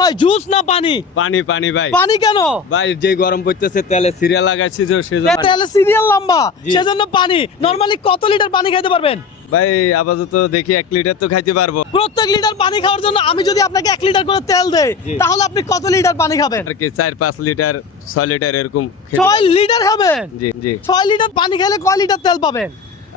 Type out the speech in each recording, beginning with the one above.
ভাই জুস না পানি? পানি পানি ভাই। পানি কেন ভাই যে গরম পড়তেছে তেলে সিরিয়াল লাগাইছি যে সেজন্য তেলে সিরিয়াল লম্বা জি। সেজন্য পানি। নরমালি কত লিটার পানি খাইতে পারবেন? ভাই আপাতত দেখি 1 লিটার তো খাইতে পারবো প্রত্যেক লিটার পানি খাওয়ার জন্য আমি যদি আপনাকে 1 লিটার করে তেল দেই জি। তাহলে আপনি কত লিটার পানি খাবেন? আর কি 4-5 লিটার 6 লিটার এরকম খেতে 6 পারি। লিটার খাবেন? জি জি 6 লিটার পানি খেলে কয় লিটার তেল পাবেন?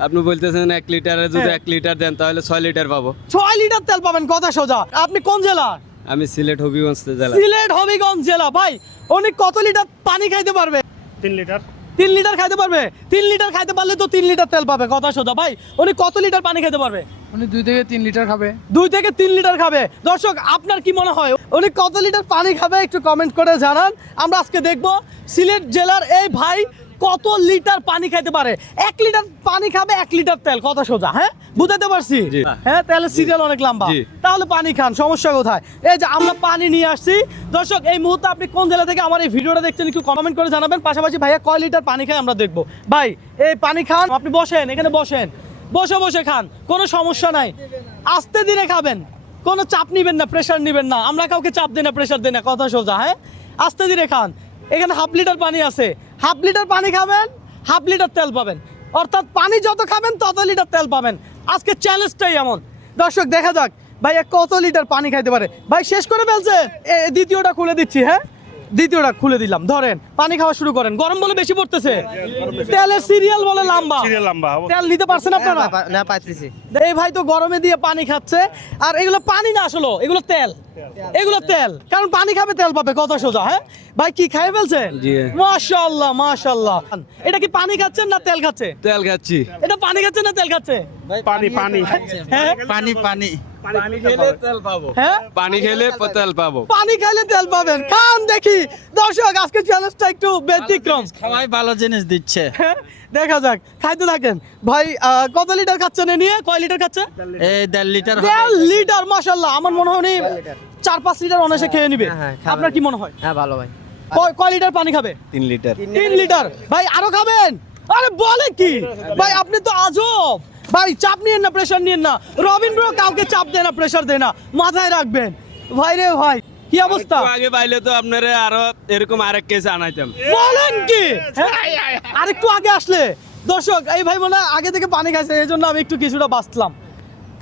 আপনি বলতেছেন 1 লিটারে যদি হ্যাঁ। 1 লিটার দেন তাহলে 6 লিটার পাবো। 6 লিটার তেল পাবেন, কথা সোজা। আপনি কোন জেলা? আমি সিলেট হবিগঞ্জ জেলা। সিলেট হবিগঞ্জ জেলা। ভাই উনি কত লিটার পানি খাইতে পারবে? 3 লিটার। 3 লিটার খাইতে পারবে? 3 লিটার খাইতে পারলে তো 3 লিটার তেল পাবে, কথা সোজা। ভাই উনি কত লিটার পানি খাইতে পারবে? উনি 2 থেকে 3 লিটার খাবে। 2 থেকে 3 লিটার খাবে। দর্শক আপনার কি মনে হয় উনি কত লিটার পানি খাবে একটু কমেন্ট করে জানান। আমরা আজকে দেখব সিলেট জেলার এই ভাই কত লিটার পানি খাইতে পারে। 1 লিটার পানি খাবে 1 লিটার তেল, কথা সোজা। হ্যাঁ বুঝাতে পারছি? জি। হ্যাঁ তেলের সিরিয়াল অনেক লম্বা, জি। তাহলে পানি খান, সমস্যা কোথায়? এই যে আমরা পানি নিয়ে আসছি। দর্শক এই মুহূর্তে আপনি কোন জেলা থেকে আমার এই ভিডিওটা দেখছেন একটু কমেন্ট করে জানাবেন। পাশাপাশি ভাইয়া কয় লিটার পানি খায় আমরা দেখবো। ভাই এই পানি খান, আপনি বসেন, এখানে বসেন, বসে বসে খান, কোনো সমস্যা নাই। আস্তে ধীরে খাবেন, কোনো চাপ নিবেন না, প্রেশার নিবেন না। আমরা কাউকে চাপ দিই না, প্রেশার দিই না, কথা সোজা। হ্যাঁ আস্তে ধীরে খান। এখানে 1/2 লিটার পানি আছে, 1/2 লিটার পানি খাবেন 1/2 লিটার তেল পাবেন, অর্থাৎ পানি যত খাবেন তত লিটার তেল পাবেন। আজকে চ্যালেঞ্জটাই এমন। দর্শক দেখা যাক ভাইয়া কত লিটার পানি খাইতে পারে। ভাই শেষ করে ফেলছে। দ্বিতীয়টা খুলে দিচ্ছি। হ্যাঁ দ্বিতীয়টা খুলে দিলাম, ধরেন পানি খাওয়া শুরু করেন। গরম বলে বেশি পড়তেছে, তেলের সিরিয়াল বলে লম্বা। সিরিয়াল লম্বা। তেল নিতে পারছেন আপনারা? না পাচ্ছি। এই ভাই তো গরমে দিয়ে পানি খাচ্ছে, আর এগুলো পানি না আসলে, এগুলো তেল, এগুলো তেল। কারণ পানি খাবে তেল পাবে, কথা সোজা। হ্যাঁ ভাই কি খাই ফেলছেন? জি। মাশাআল্লাহ মাশাআল্লাহ। এটা কি পানি খাচ্ছেন না তেল খাচ্ছে? তেল খাচ্ছি। এটা পানি খাচ্ছে না তেল খাচ্ছে? পানি পানি। হ্যাঁ পানি পানি পানি খেলে তেল পাবো। হ্যাঁ পানি খেলে তেল পাবো। পানি খাইলে তেল পাবেন। খান দেখি। দর্শক আজকে চ্যালেঞ্জটা একটু ব্যতিক্রম। খাওয়াই ভালো জিনিস দিচ্ছে। হ্যাঁ, দেখা যাক, খাইতে থাকেন। ভাই কত লিটার খাচ্ছেন এ নিয়ে? কয় লিটার খাচ্ছে? এই 1.5 লিটার 1.5 লিটার। মাশাআল্লাহ, আমার মনে হয় উনি 4-5 লিটার অনায়াসে খেয়ে নিবে। হ্যাঁ, খাবে। আপনার কি মনে হয়? হ্যাঁ ভালো ভাই। কয় লিটার পানি খাবে? 3 লিটার। 3 লিটার। ভাই আরো খাবেন? আরে বলে কি ভাই, আপনি তো আজব। ভাই চাপ নিয়েন না, প্রেশার নিয়েন না। রবিন ব্রো কাউকে চাপ দেয় না, প্রেশার দেয় না, মাথায় রাখবেন। ভাই রে ভাই কি অবস্থা? একটু আগে পাইলে তো আপনারা আরো এরকম আরেক কেস আনাইতাম। বলেন কি? হ্যাঁ? আরেকটু আগে আসলে। দর্শক এই ভাই মনে হয় আগে থেকে পানি খাইছে, এই জন্য আমি একটু কিছুটা বাঁচলাম।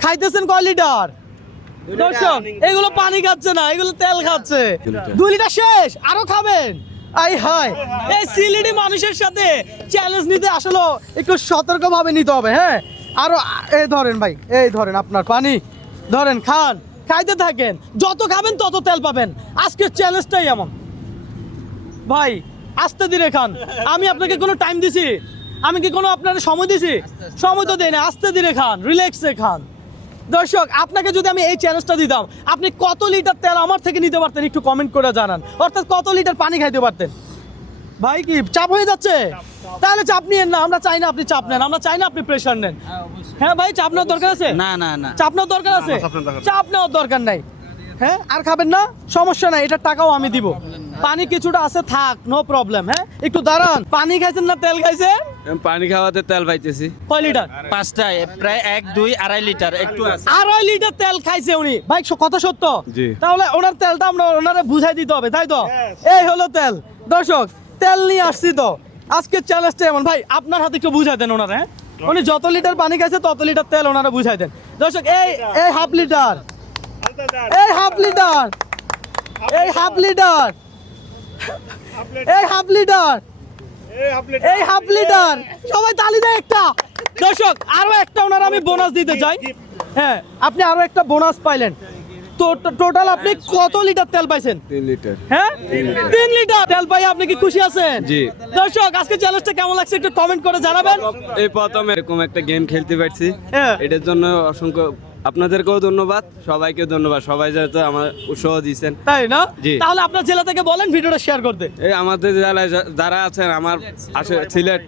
খাইতেছেন কয় লিটার? দর্শক এগুলো পানি খাচ্ছে না, এগুলো তেল খাচ্ছে। 2 লিটার শেষ, আরো খাবেন? আই হাই, এই সিলেটি মানুষের সাথে চ্যালেঞ্জ নিতে আসলে একটু সতর্কভাবে নিতে হবে। হ্যাঁ আরো এই ধরেন ভাই, এই ধরেন আপনার পানি, ধরেন খান, খাইতে থাকেন। যত খাবেন তত তেল পাবেন। আজকের চ্যালেঞ্জটাই এমন। ভাই আস্তে ধীরে খান। আমি আপনাকে কোনো টাইম দিছি? আমি কি কোনো আপনার সময় দিছি? সময় তো দেই না। আস্তে ধীরে খান, রিল্যাক্সে খান। দর্শক আপনাকে যদি আমি এই চ্যালেঞ্জটা দিতাম, আপনি কত লিটার তেল আমার থেকে নিতে পারতেন একটু কমেন্ট করে জানান। অর্থাৎ কত লিটার পানি খাইতে পারতেন? ভাই কি চাপ হয়ে যাচ্ছে? তাহলে চাপ নিয়েন না, আমরা চাই না আপনি চাপ নেন, আমরা চাই না আপনি প্রেশার নেন। হ্যাঁ ভাই চাপ নেওয়ার দরকার আছে? না না না। চাপ নেওয়ার দরকার আছে? চাপ নেওয়ার দরকার নেই। চাপ নেওয়ার দরকার নাই। হ্যাঁ আর খাবেন না, সমস্যা নাই, এটার টাকাও আমি দিব। পানি কিছুটা আছে, থাক, নো প্রবলেম। হ্যাঁ একটু দাঁড়ান। পানি খাইছেন না তেল খাইছেন? পানি খাওয়াতে তেল পাইতেছি। কয় লিটার? 5টায় প্রায় 1 2 2.5 লিটার একটু আছে। 2.5 লিটার তেল খাইছে উনি। ভাই কথা সত্য? জি। তাহলে ওনার তেলটা আমরা ওনারে বুঝাই দিতে হবে, তাই তো? এই হলো তেল। দর্শক তেল নিয়ে আসছি তো। আজকে চ্যালেঞ্জটা এমন। ভাই আপনার হাতে একটু বুঝাই দেন ওনারা। হ্যাঁ উনি যত লিটার পানি খাইছে তত লিটার তেল ওনারা বুঝাই দেন। দর্শক এই 1/2 লিটার, এই 1/2 লিটার, এই 1/2 লিটার, এই 1/2 লিটার, এই 1/2 লিটার। সবাই তালি দেয় একটা। দর্শক আরো একটা ওনার আমি বোনাস দিতে চাই। হ্যাঁ আপনি আরো একটা বোনাস পাইলেন। তো টোটাল আপনি কত লিটার তেল পাইছেন? 3 লিটার। হ্যাঁ 3 লিটার তেল পাই আপনি কি খুশি আছেন? জি। দর্শক আজকে চ্যালেঞ্জটা কেমন লাগছে একটু কমেন্ট করে জানাবেন। এই প্রথম এরকম একটা গেম খেলতে পারছি, হ্যাঁ। এটার জন্য অসংখ্য আপনাদেরকেও ধন্যবাদ, সবাইকে ধন্যবাদ। সবাই যেহেতু আমার উৎসাহ দিয়েছেন। তাই না? জি। তাহলে আপনার জেলা থেকে বলেন ভিডিওটা শেয়ার করতে। এই আমাদের জেলায় যারা আছেন, আমার সিলেট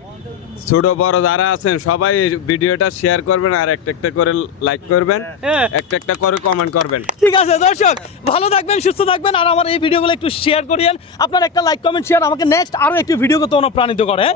ছোট বড় যারা আছেন, সবাই এই ভিডিওটা শেয়ার করবেন আর একটা একটা করে লাইক করবেন, হ্যাঁ। একটা একটা করে কমেন্ট করবেন। ঠিক আছে দর্শক ভালো থাকবেন, সুস্থ থাকবেন, আর আমার এই ভিডিওগুলো একটু শেয়ার করিয়েন। আপনার একটা লাইক কমেন্ট শেয়ার আমাকে নেক্সট আরো একটি ভিডিও করতে অনুপ্রাণিত করে।